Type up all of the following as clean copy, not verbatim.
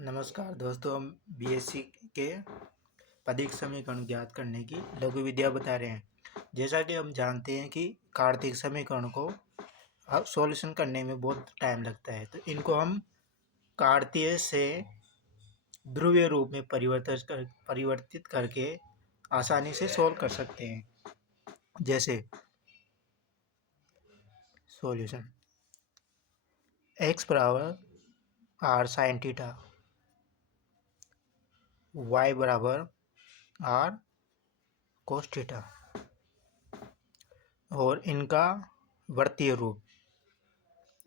नमस्कार दोस्तों, हम बीएससी के पदिक समीकरण ज्ञात करने की लघु विद्या बता रहे हैं। जैसा कि हम जानते हैं कि कार्तीय समीकरण को सॉल्यूशन करने में बहुत टाइम लगता है, तो इनको हम कार्तीय से ध्रुवीय रूप में परिवर्तित करके आसानी से सॉल्व कर सकते हैं। जैसे सॉल्यूशन x बराबर r sin थीटा, y बराबर r cos थीटा और इनका वर्तीय रूप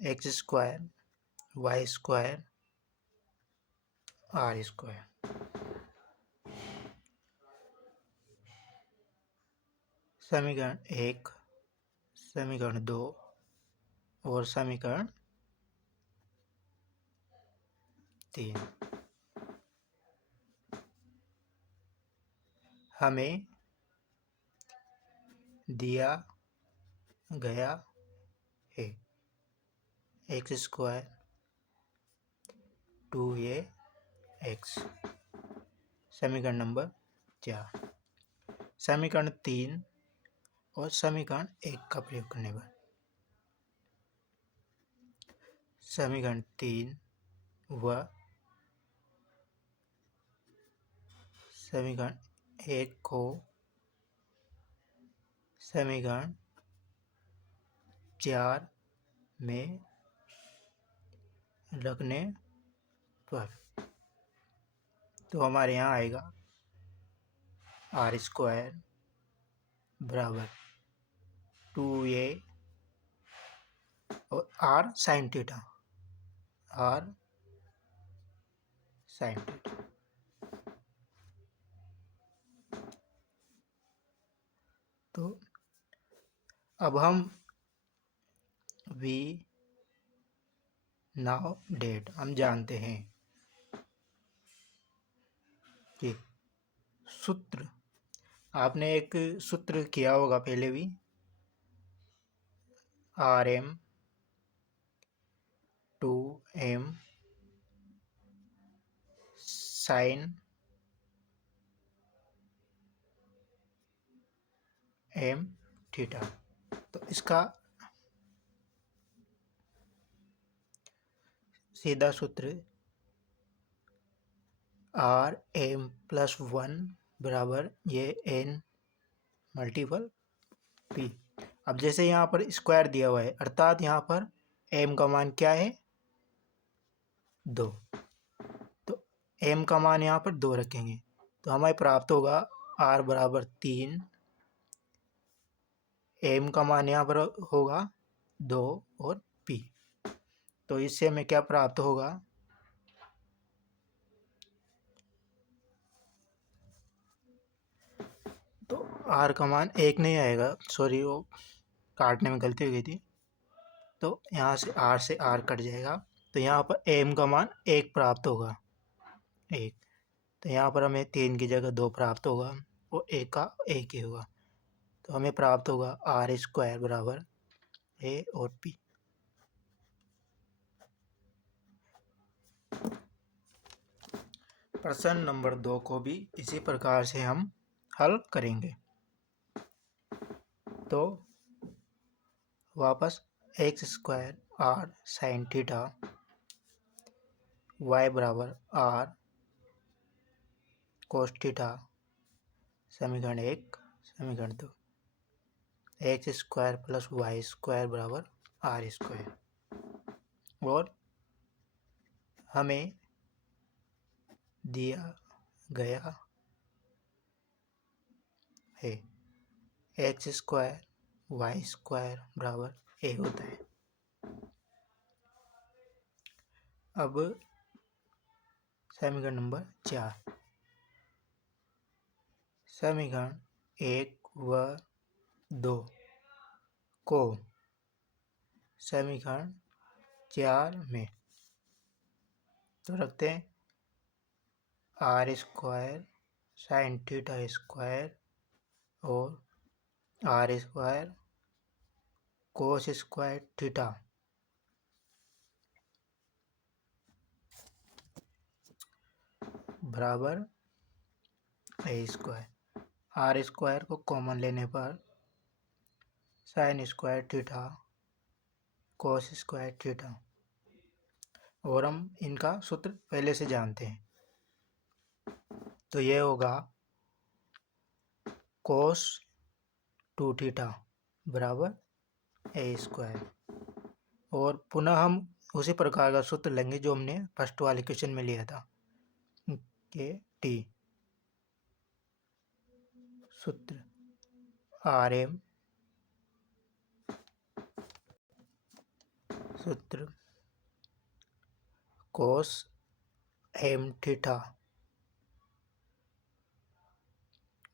x square y square are square. समीकरण 1, समीकरण 2 और समीकरण 3 हमें दिया गया है। X square 2ax। समीकरण नंबर 4। समीकरण 3 और समीकरण 1 का प्रयोग करने पर समीकरण 3 व समीकरण 1 को समीकरण 4 में रखने पर तो हमारे यहाँ आएगा आर स्क्वायर बराबर 2a और r sine theta, r sine theta. तो अब हम वी नाउ डेट हम जानते हैं कि सूत्र, आपने एक सूत्र किया होगा पहले भी, r m 2m sine m theta. तो इसका सीधा सूत्र आर एम प्लस 1 बराबर ये n मल्टीपल p। अब जैसे यहाँ पर स्क्वायर दिया हुआ है, अर्थात यहाँ पर m का मान क्या है 2, तो m का मान यहाँ पर 2 रखेंगे तो हमें प्राप्त होगा r बराबर 3, m का मान यहाँ पर होगा 2 और p। तो इससे हमें क्या प्राप्त होगा, तो r का मान 1 नहीं आएगा, सॉरी वो काटने में गलती हो गई थी, तो यहाँ से r कट जाएगा, तो यहाँ पर m का मान 1 प्राप्त होगा 1, तो यहाँ पर हमें 3 की जगह 2 प्राप्त होगा और 1 का 1 ही होगा, तो हमें प्राप्त होगा आर स्क्वायर बराबर a और p। प्रश्न नंबर 2 को भी इसी प्रकार से हम हल करेंगे। तो वापस x square r sine theta, y बराबर आर कोस थीटा, समीकरण 1, समीकरण 2, x square plus y square बराबर आर स्क्वायर। और हमें दिया गया है एक्स स्क्वायर वाई स्क्वायर बराबर ए होता है। अब समीकरण नंबर 4, समीकरण 1 व 2 को समीकरण 4 में तो रखते हैं R square sine theta square और R square cos square theta बराबर ए स्क्वायर। आर स्क्वायर को कॉमन लेने पर sine square theta cos square theta, और हम इनका सूत्र पहले से जानते हैं, तो ये होगा कॉस 2 थीटा बराबर ए स्क्वायर। और पुनः हम उसी प्रकार का सूत्र लेंगे जो हमने फर्स्ट वाले क्वेश्चन में लिया था के टी सूत्र आर एम सूत्र कोस एम थीटा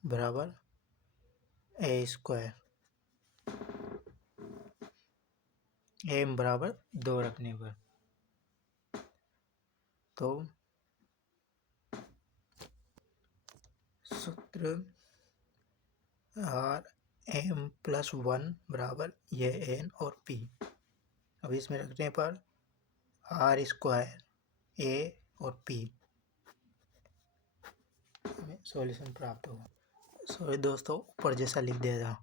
बराबर ए स्क्वायर, एम बराबर 2 रखने पर, तो सूत्र आर एम प्लस 1 बराबर ये एन और पी। अब इसमें रखने पर आर स्क्वायर ए और पी हमें सॉल्यूशन प्राप्त होगा। सॉरी दोस्तों, ऊपर जैसा लिख दिया था,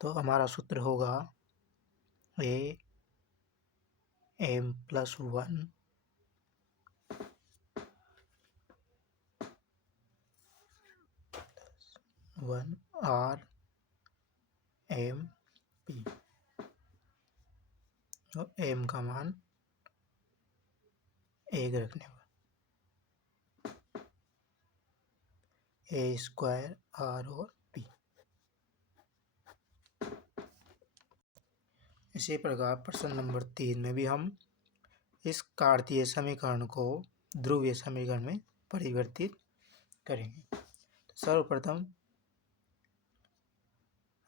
तो हमारा सूत्र होगा a m plus 1 r m p, और एम का मान 1 रखने पर ए स्क्वायर आर और पी। इसी प्रकार प्रश्न नंबर 3 में भी हम इस कार्तीय समीकरण को ध्रुवीय समीकरण में परिवर्तित करेंगे। तो सर्वप्रथम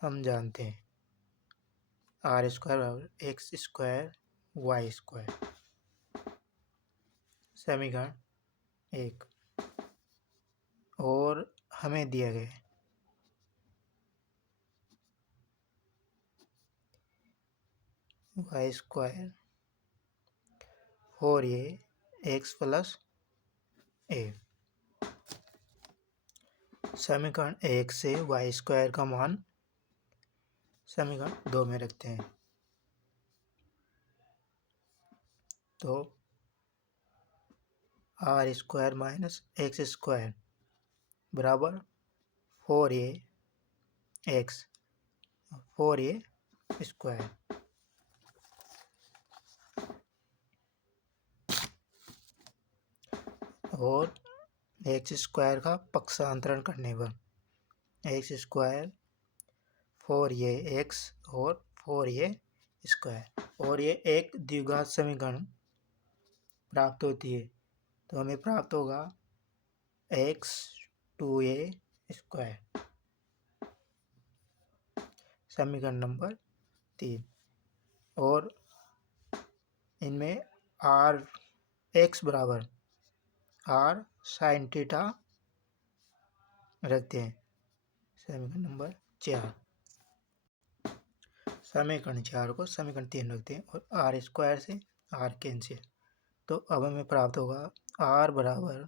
हम जानते हैं आर स्क्वायर बराबर एक्स स्क्वायर वाई स्क्वायर, समीकरण 1, और हमें दिया गया है वाई स्क्वायर और ये एक्स प्लस ए। समीकरण 1 से वाई स्क्वायर का मान समीकरण 2 में रखते हैं, तो r square minus x square बराबर 4a एक्स 4a स्क्वायर, और एक्स स्क्वायर का पक्षांतरण करने पर एक्स स्क्वायर 4a एक्स और 4a स्क्वायर, और ये एक द्विघात समीकरण प्राप्त होती है, तो हमें प्राप्त होगा एक्स 2a स्क्वायर, समीकरण नंबर 3। और इनमें आर एक्स बराबर आर साइन थीटा रखते हैं, समीकरण नंबर 4। समीकरण 4 को समीकरण 3 रखते हैं, और आर स्क्वायर से आर कैंसिल, तो अब हमें प्राप्त होगा आर बराबर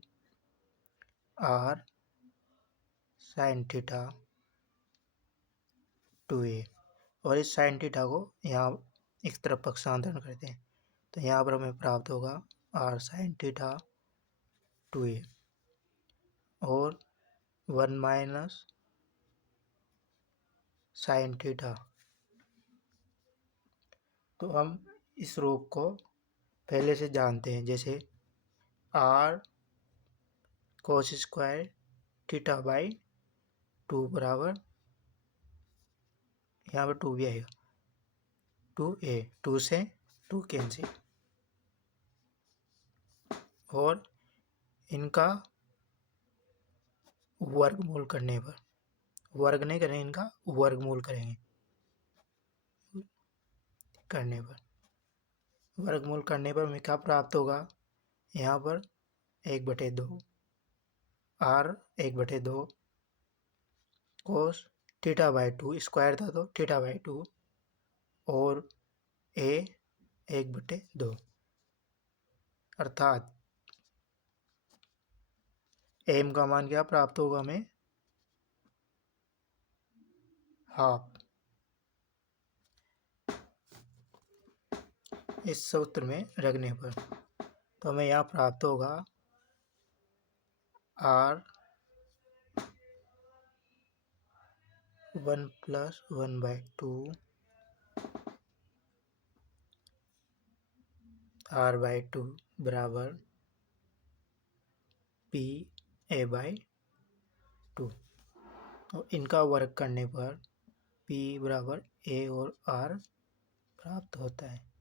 आर साइन थीटा 2a, और इस साइन थीटा को यहाँ इस तरफ पक्षांतरण करते हैं, तो यहाँ पर हमें प्राप्त होगा आर साइन थीटा 2a और 1 माइनस साइन थीटा। तो हम इस रूप को पहले से जानते हैं, जैसे r cos square theta by 2 बराबर, यहाँ पर 2 भी आएगा, 2a, 2 से 2 कैंसिल, और इनका वर्गमूल करने पर, वर्ग नहीं करेंगे, इनका वर्गमूल करेंगे, वर्गमूल करने पर हमें क्या प्राप्त होगा, यहाँ पर 1/2 r 1/2 cos theta by 2 square था, तो थीटा बाई 2 और ए 1/2, अर्थात एम का मान क्या प्राप्त होगा हमें, हाफ। इस सूत्र में रखने पर तो हमें यहाँ प्राप्त होगा R 1 + 1/2 R/2 बराबर PA/2। तो इनका वर्क करने पर P बराबर A और R प्राप्त होता है।